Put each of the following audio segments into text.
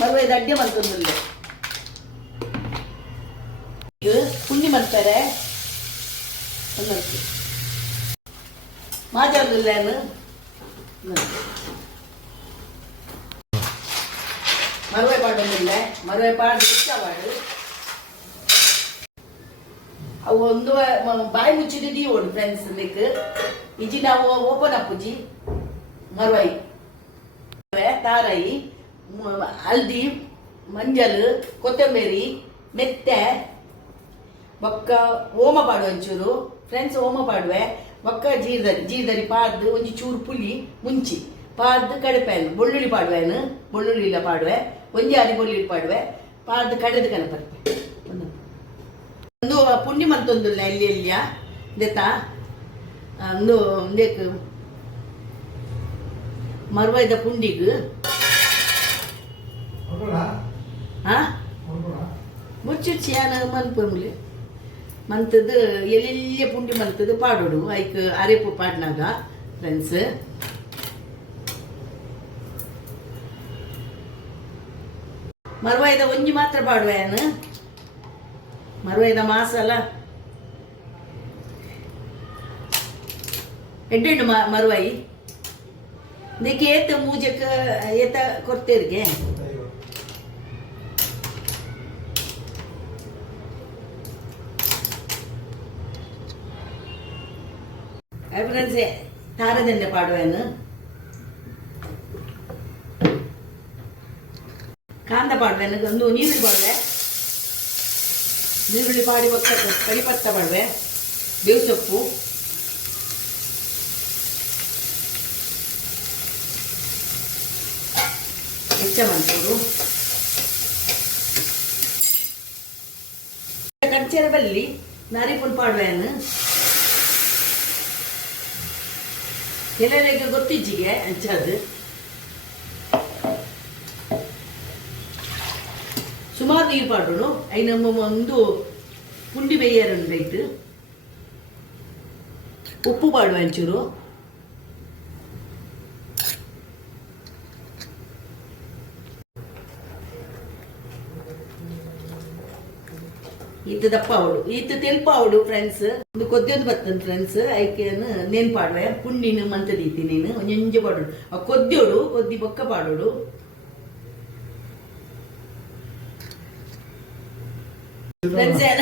ಮರುವೆ ಅಡ್ಡೆ ಮಲ್ತೊಂದುಲ್ಲೆ ಪುಂಡಿ ಮಲ್ತಾರೆ ಮಾಜಾದುಲ್ಲೇನು ಮರುವೆ ಪಾಡೊಂದಿಲ್ಲ ಮರುವೆ ಪಾಡು ಇಷ್ಟವಾಡು ಅವು ಒಂದು ಬಾಯಿ ಮುಚ್ಚಿದ್ದು ಓಡು ಫ್ರೆಂಡ್ಸ್ ನಿಕ್ ಇಜಿ ನಾವು ಓಪನ್ ಅಪ್ಪುಜಿ ಮರುವಾಯಿ ತಾರಾಯಿ ಹಲ್ದಿ ಮಂಜಲ್ ಕೊತ್ತಂಬರಿ ಮೆತ್ತೆ ಬೊಕ್ಕ ಓಮ ಪಾಡು ಒಂಚೂರು ಫ್ರೆಂಡ್ಸ್ ಓಮ ಪಾಡುವೆ ಬೊಕ್ಕ ಜೀರ್ದರಿ ಪಾಡ್ದು ಒಂಜಿ ಚೂರು ಪುಳಿ ಮುಂಚಿ ಪಾಡ್ದು ಕಡಪೆನು ಬೆಳ್ಳುಳ್ಳಿ ಪಾಡುವೆನು ಬೆಳ್ಳುಳ್ಳಿ ಇಲ್ಲ ಪಾಡುವೆ ಒಂಜಿ ಆರಿ ಬೆಳ್ಳುಳ್ಳಿ ಪಾಡುವೆ ಪಾಡ್ದು ಕಡೆದು ಕನಪರ್ಪೆ ಒಂದು ಪುಂಡಿ ಮಂತೊಂದುಲ್ಲ ಎಲ್ಲಿ ಎಲ್ಲಿಯ ದೆತ್ತಾ ಒಂದು ಬೇಕು ಮರುವಾಯ್ದ ಪುಂಡಿಗೆ ಮುಚ್ಚಿಡ್ಸಿ ಯಾನ ಮನ್ಪಂಗ್ಲಿ ಮಂತದ್ದು ಎಲ್ಲೆಲ್ಲಿಯ ಪುಂಡಿ ಮಂತದ್ದು ಪಾಡೋಡು ಐಕ್ ಅರೆಪು ಪಾಡ್ನಾಗ ಫ್ರೆಂಡ್ಸ್ ಮರುವಾಯ್ದ ಒಂಜಿ ಮಾತ್ರ ಪಾಡುವೆನು ಮರುವಾಯ್ದ ಮಾಸಲ ಎಡ್ಡೆಂಡು ಮರುವಾಯಿ ಇದಕ್ಕೆ ಏತ ಮೂಜಕ್ಕೆ ಏತ ಕೊಡ್ತೇರಿಗೆ ಫ್ರೆಂಡ್ಸೆ ತಾರದೆಂಡೆ ಪಾಡುವೆನು ಕಾಂದ ಪಾಡುವೆನು ಒಂದು ನೀರುಳ್ಳಿ ಪಾಡುವೆ ನೀರುಳ್ಳಿ ಪಾಡಿ ಬೊಕ್ಕ ಕಡಿಪತ್ತ ಪಾಡುವೆ ಬೇವು ಸೊಪ್ಪು ಹೆಚ್ಚ ಮಾಡ್ಬೋದು ಕಂಚರ ಬಲ್ಲಿ ನಾರಿಪುಲ್ ಪಾಡುವೆನು ಎಲ್ಲರಿಗೆ ಗೊತ್ತಿಜ್ಜಿಗೆ ಹಂಚದು ಸುಮಾರು ನೀರು ಪಾಡೋಣ ಐ ನಮ್ಮ ಒಂದು ಪುಂಡಿ ಬೇಯರಂಡೈತು ಉಪ್ಪು ಪಾಡುವ ಒಂಚೂರು ಈತ ದಪ್ಪ ಅವಡು ಈತ ತೆಲ್ಪ ಅವಡು ಫ್ರೆಂಡ್ಸ್ ಒಂದು ಕೊದ್ದೊಂದು ಬರ್ತದೆ ಫ್ರೆಂಡ್ಸ್ ಐಕೇನು ನೇನ್ ಪಾಡುವೆ ಪುಂಡಿನ ಮಂತದೀತಿ ನೀನು ಒಂಜೊಂಜೆ ಪಾಡೋಡು ಆ ಕೊದ್ದೋಡು ಕೊದ್ದಿ ಬೊಕ್ಕ ಪಾಡೋಡು ಫ್ರೆಂಡ್ಸ್ ಏನ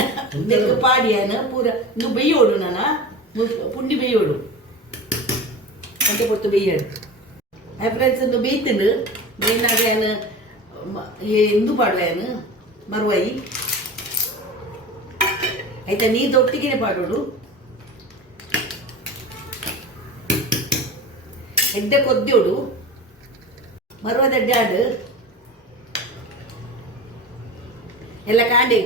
ಪಾಡಿಯಾನ ಪೂರ ಇನ್ನು ಬೇಯೋಡು ನಾನ ಪುಂಡಿ ಬೇಯೋಡು ಅಂತ ಕೊತ್ತು ಬೇಯೋಡು ಫ್ರೆಂಡ್ಸ್ ಒಂದು ಬೇಯ್ತನು ಬೇಯ್ನಾಗ ಏನು ಎಂದು ಪಾಡುವೇನು ಮರುವಾಯಿ ಆಯ್ತಾ ನೀರು ಒಟ್ಟಿಗೆ ಪಾಡೋಡು ಎಡ್ಡೆ ಕೊದ್ದೋಡು ಮರುವಾದ ಅಡ್ಡಾಡು ಎಲ್ಲ ಕಾಂಡೆ